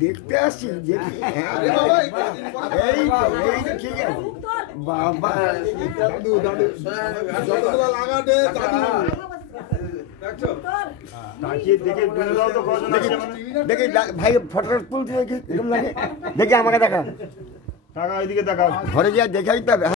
দেখতে আসছি বাবা দাদু দাদু লাগাতে দেখি ভাই ফটো তুলতে দেখি এরকম লাগে দেখি আমাকে দেখা টাকা ওইদিকে দেখা ঘরে গিয়ে দেখে